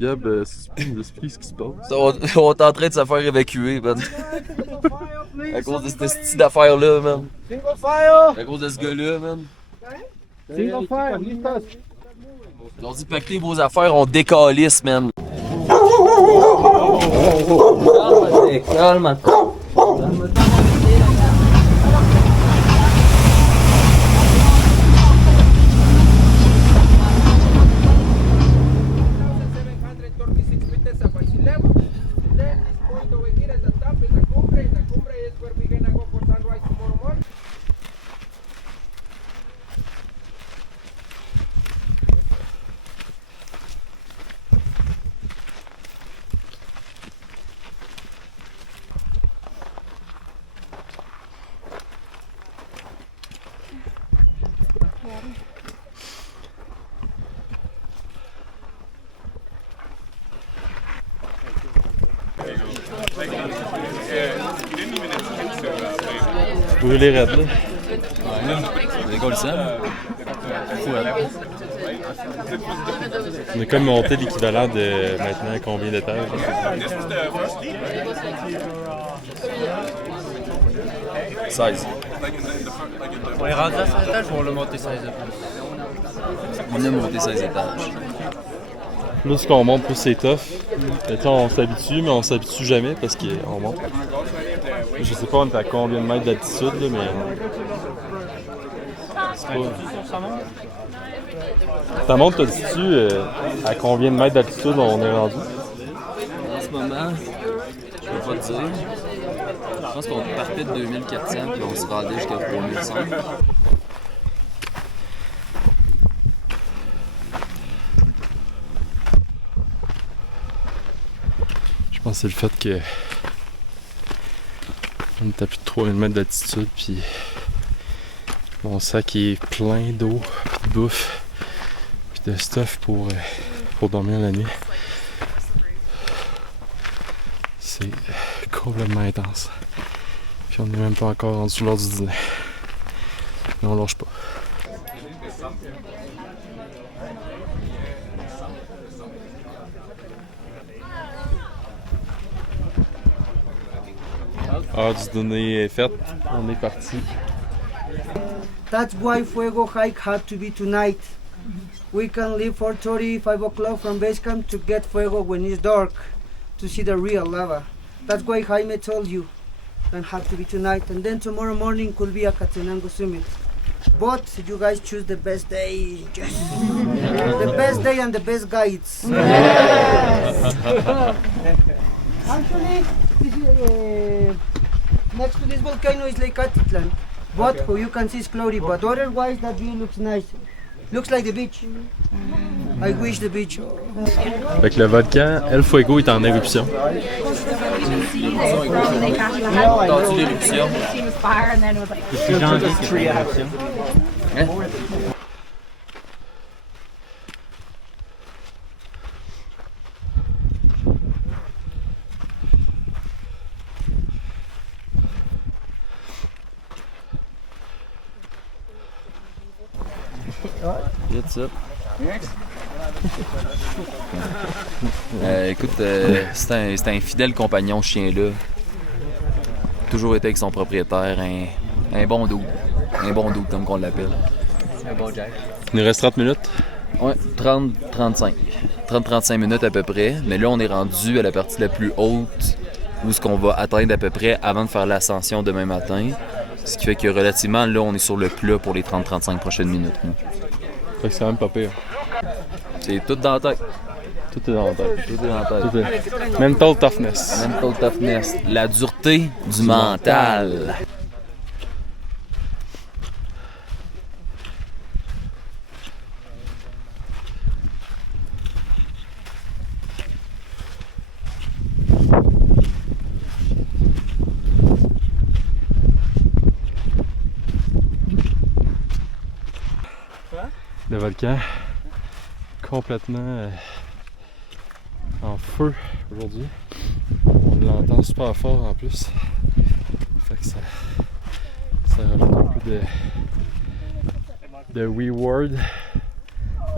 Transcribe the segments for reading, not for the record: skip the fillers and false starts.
Gab, si tu peux nous expliquer ce qui se passe. On est en train de se faire évacuer, man. À cause de cette style d'affaire-là, man. À cause de ce gars-là, man. Single fire, listos. On dit pactez vos affaires, on décalisse, man. Calme. Brûler raide, là. C'est quoi le sang? On a comme monté l'équivalent de maintenant combien d'étages? « 16. On est rendu à 16 étages ou on l'a monté 16 étages? On a monté 16 étages. Plus qu'on monte, plus c'est tough. On s'habitue, mais on s'habitue jamais parce qu'on monte. Je sais pas on est à combien de mètres d'altitude, là, mais... C'est pas... Ta montre, t'as dit-tu à combien de mètres d'altitude on est rendu? En ce moment, je peux pas te dire. Je pense qu'on partait de 2400 puis on se rendait jusqu'à 3100. Je pense que c'est le fait que on est à plus de 3000 mètres d'altitude, puis mon sac est plein d'eau, puis de bouffe, puis de stuff pour dormir la nuit. C'est complètement intense. Puis on n'est même pas encore rendu sur l'heure du dîner. Mais on lâche pas. L'heure du dîner est faite, on est parti. That's why Fuego hike had to be tonight. We can leave 4:30, 5 o'clock from base camp to get Fuego when it's dark, to see the real lava. That's why Jaime told you, and have to be tonight. And then tomorrow morning could be a Catenango summit. But you guys choose the best day. Yes. The best day and the best guides. Actually, this is, next to this volcano is Lake Atitlan. But who you can see is cloudy, but otherwise that view looks nice. Looks like the beach. I wish the beach. Fait que le volcan El Fuego est en éruption. T'as-tu l'éruption? Depuis janvier, c'est une éruption. Hein? Vite ça. Écoute, c'est un fidèle compagnon, ce chien-là. Toujours été avec son propriétaire, un bon dos. Un bon dos, comme qu'on l'appelle. Un bon Jack. Il nous reste 30 minutes. Ouais, 30-35. 30-35 minutes à peu près. Mais là, on est rendu à la partie la plus haute où ce qu'on va atteindre à peu près avant de faire l'ascension demain matin. Ce qui fait que relativement, là, on est sur le plat pour les 30-35 prochaines minutes. Fait que c'est même pas pire. C'est tout dans la tête. Tout est dans la tête. Tout est dans la tête. Tout est... Mental toughness. Mental toughness. La dureté du mental. Le volcan complètement en feu aujourd'hui. On l'entend super fort en plus. Fait que ça rajoute un peu de reward.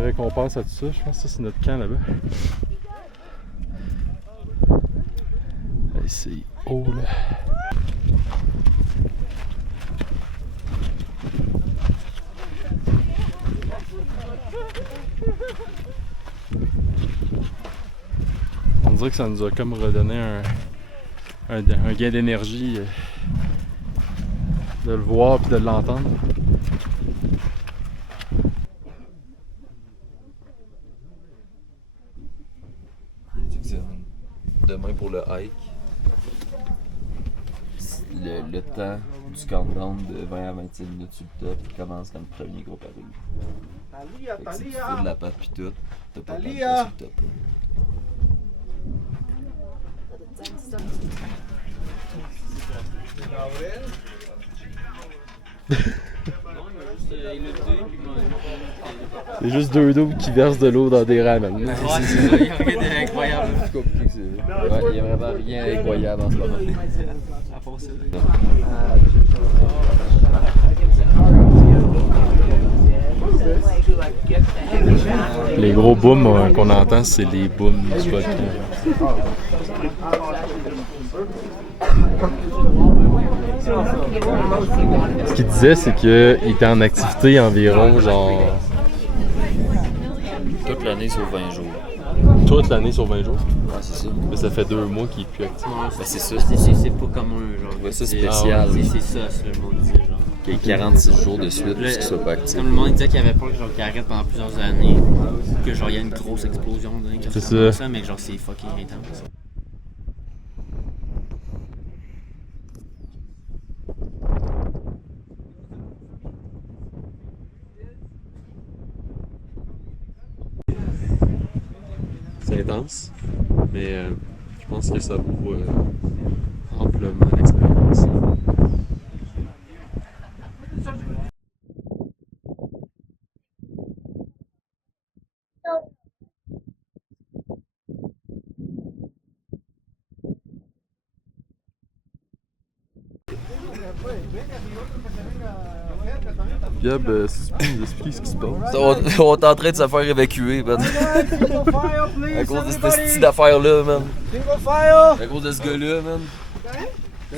récompense à tout ça. Je pense que ça c'est notre camp là-bas. Hey, c'est haut là. On dirait que ça nous a comme redonné un gain d'énergie de le voir et de l'entendre. Demain pour le hike, le temps du countdown de 20 à 25 minutes sur le top commence quand le premier groupe arrive. Fait que si tu fais de la patte pis tout, t'as pas le temps de passer sur le top. C'est juste deux doubles qui versent de l'eau dans des ramen. Ouais, c'est ça, il y a rien d'incroyable. Ouais, il y a vraiment rien d'incroyable en ce moment. À part ça. Les gros booms qu'on entend, c'est les booms du volcan. Ce qu'il disait, c'est qu'il était en activité environ genre Toute l'année sur 20 jours. toute l'année sur 20 jours. Ouais, c'est ça. Mais ça fait 2 mois qu'il est plus actif. Ben, c'est ça. C'est pas commun, genre. Ouais, ça, spécial. C'est ça, c'est le monde disait, genre. Qu'il y ait 46 jours de suite Là, qu'il soit pas actif. Comme le monde disait qu'il y avait peur que genre qu'il arrête pendant plusieurs années, que genre il y a une grosse explosion d'un quand C'est ça commence, ça. mais genre c'est fucking intense. C'est intense, mais je pense que ça vaut amplement l'expérience. Gab, si tu peux nous expliquer ce qui se passe. On est en train de se faire évacuer, man. À cause de cette style d'affaire-là, man. À cause de ce gars-là, man.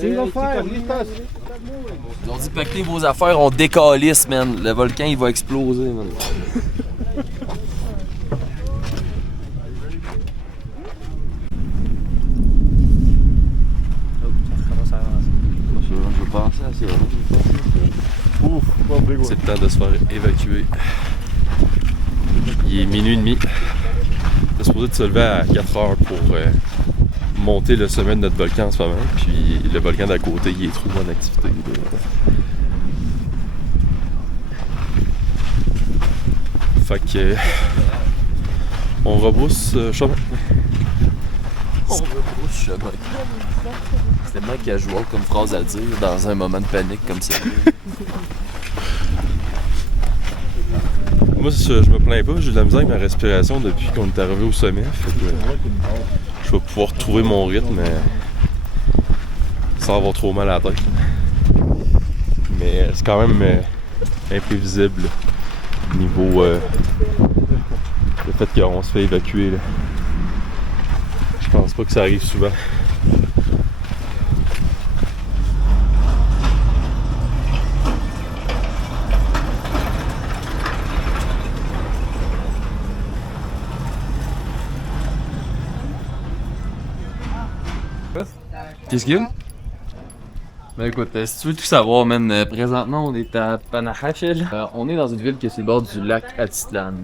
Ils ont dit pactez vos affaires, on décalisse, man. Le volcan, il va exploser, man. Je vais penser à ça. C'est le temps de se faire évacuer. Il est minuit et demi. On est supposé de se lever à 4 heures pour monter le sommet de notre volcan en ce moment. Puis le volcan d'à côté, il est trop en activité. Fait que on rebrousse chemin. On rebrousse chemin. C'est tellement casual comme phrase à dire dans un moment de panique comme ça. Moi, je me plains pas, j'ai de la misère avec ma respiration depuis qu'on est arrivé au sommet. Fait que je vais pouvoir trouver mon rythme sans avoir trop mal à la tête. Mais c'est quand même imprévisible niveau le fait qu'on se fait évacuer. Là. Je pense pas que ça arrive souvent. Qu'est-ce qu'il y a? Ben écoute, si tu veux tout savoir, man, présentement on est à Panajachel. On est dans une ville qui est sur le bord du lac Atitlan.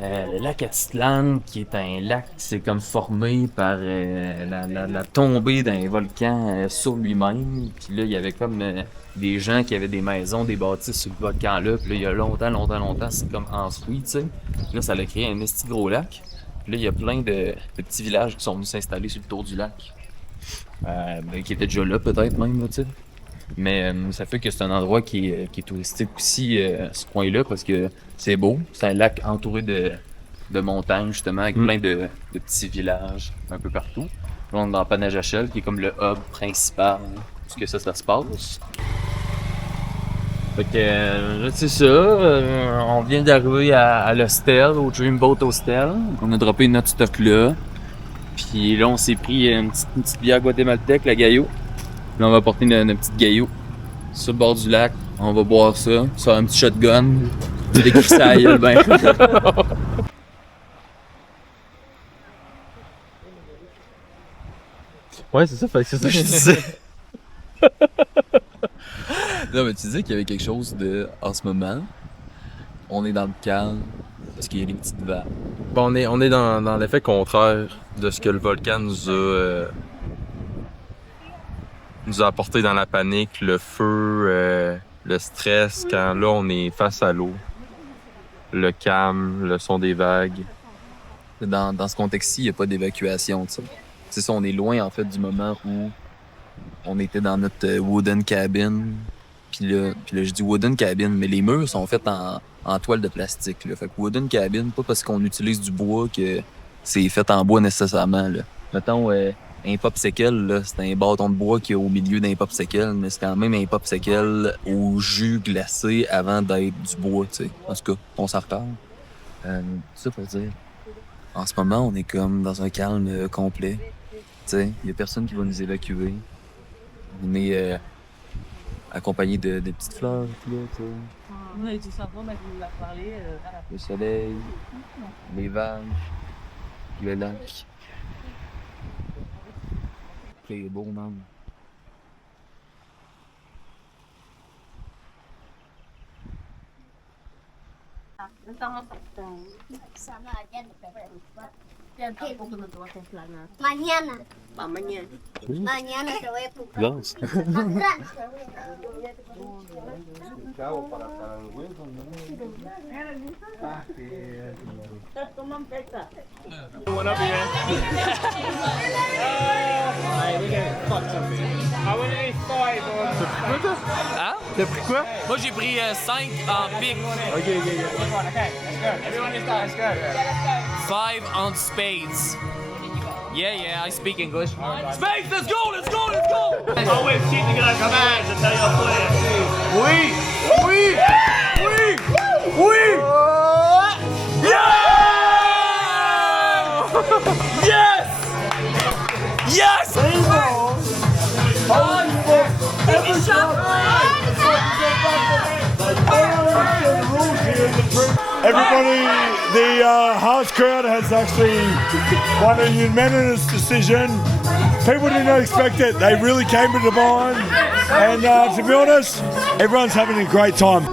Le lac Atitlan, qui est un lac qui s'est comme formé par la tombée d'un volcan sur lui-même. Puis là, il y avait comme des gens qui avaient des maisons, des bâtisses sur le volcan-là. Puis là, il y a longtemps, c'est comme enfoui, tu sais. Là, ça a créé un esti gros lac. Puis là, il y a plein de petits villages qui sont venus s'installer sur le tour du lac. Qui étaient déjà là, peut-être même, tu sais. Mais ça fait que c'est un endroit qui est touristique aussi, ce coin-là, parce que c'est beau. C'est un lac entouré de montagnes, justement, avec plein de petits villages un peu partout. Là, on est dans Panajachel, qui est comme le hub principal, où que ça se passe. Fait que là, c'est ça. On vient d'arriver à l'hostel, au Dreamboat Hostel. On a droppé notre stock là. Puis là, on s'est pris une petite bière guatémaltèque, la Gaillot. Là, on va porter notre petite Gaillot sur le bord du lac. On va boire ça, sur un petit shotgun. Des crissailles, ben. Ouais, c'est ça, c'est ça que je disais. Non, mais tu disais qu'il y avait quelque chose de. En ce moment, on est dans le calme parce qu'il y a des petites vagues. Bon, on est dans l'effet contraire de ce que le volcan nous a apporté dans la panique, le feu, le stress, quand là on est face à l'eau. Le calme, le son des vagues. Dans ce contexte-ci, il n'y a pas d'évacuation, tu sais. C'est ça, on est loin en fait du moment où on était dans notre wooden cabin. Puis là, je dis wooden cabin, mais les murs sont faits en toile de plastique. Là. Fait que wooden cabin, pas parce qu'on utilise du bois que c'est fait en bois nécessairement. Là. Mettons, un popsicle, là, c'est un bâton de bois qui est au milieu d'un popsicle, mais c'est quand même un popsicle au jus glacé avant d'être du bois, tu sais. En tout cas, on s'en reparle. Ça pour dire, en ce moment, on est comme dans un calme complet. Tu sais, il y a personne qui va nous évacuer. On est accompagné de petites fleurs, là, tu sais. On a été sympa, mais je vous l'ai parlé. Le soleil, les vagues, le lac. C'est beau, man. Mañana. Mañana. Mañana te voy a buscar. Lance. Hein? T'as pris quoi? Moi, j'ai pris 5 en pique. Ok. 5 on spades. Yeah, I speak English. Spades, let's go! Always keep the guy commands until you're playing. Oui! Yes! Everybody, the house crowd has actually won a unanimous decision. People didn't expect it. They really came to Devine. And to be honest, everyone's having a great time.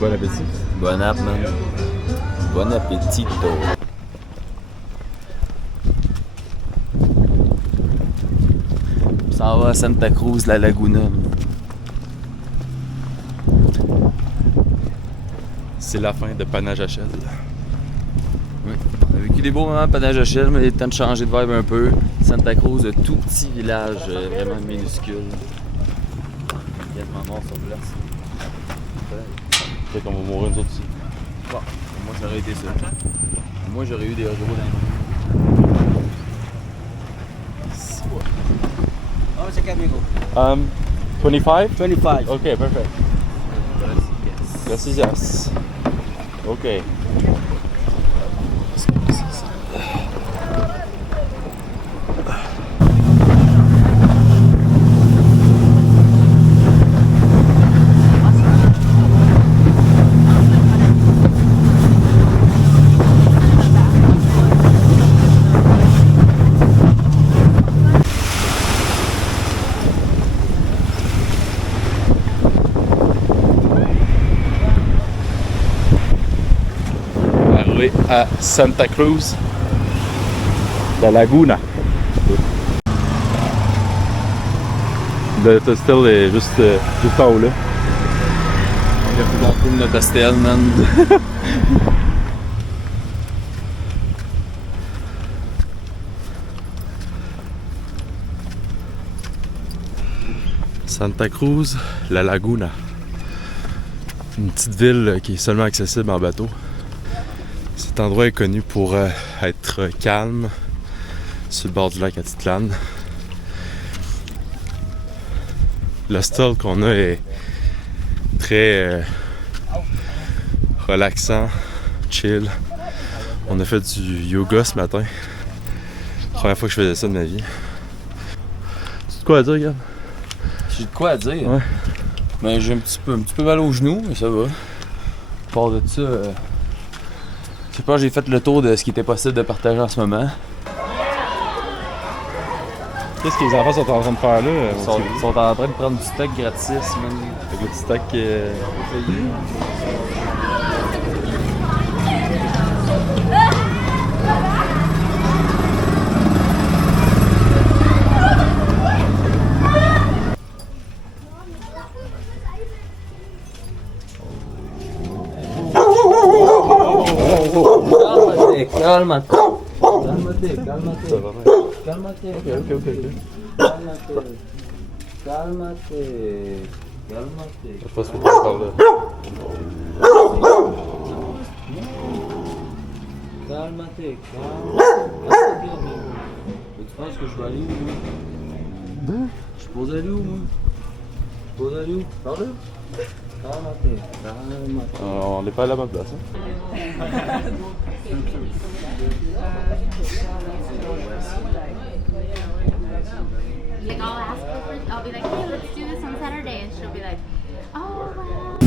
Bon appétit. Bon app, man. Bon appétit, Ça va à Santa Cruz, la Laguna. C'est la fin de Panajachel. Oui. On a vécu des beaux moments à Panajachel, mais il est temps de changer de vibe un peu. Santa Cruz, un tout petit village, vraiment minuscule. Quasiment mort sur place. Peut-être qu'on va mourir nous autres aussi. Bon, moi ça aurait été ça. Moi j'aurais eu des gros dans How much amigo? 25? 25. Okay, perfect. Yes. Okay. À Santa Cruz, la Laguna. Le hostel est juste en haut là. Il a fallu qu'on trouve notre hostel, man. Santa Cruz, La Laguna. Une petite ville qui est seulement accessible en bateau. Cet endroit est connu pour être calme, sur le bord du lac Atitlan. L'hostel qu'on a est très relaxant, chill. On a fait du yoga ce matin. Première fois que je faisais ça de ma vie. Tu as de quoi à dire, Gab? J'ai de quoi à dire. Ouais. Ben, j'ai un petit peu mal aux genoux, mais ça va. À part de ça, je sais pas, j'ai fait le tour de ce qui était possible de partager en ce moment. Qu'est-ce que les enfants sont en train de faire là? Ils sont en train de prendre du stock gratis, man. Avec le petit stock Calmate. Je pense qu'il faut par là. Calmate. Tu penses que je vais aller où, moi? Je suis posé aller où, moi? Je suis posé aller où? Par là? Calmate. On n'est pas à la bonne place. Hein? Like I'll ask her, I'll be like, hey, let's do this on Saturday, and she'll be like, oh wow.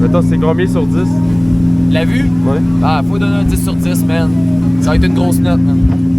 Mettons, c'est combien sur 10? La vue? Ouais. Ah, faut donner un 10 sur 10, man. Ça va être une grosse note, man.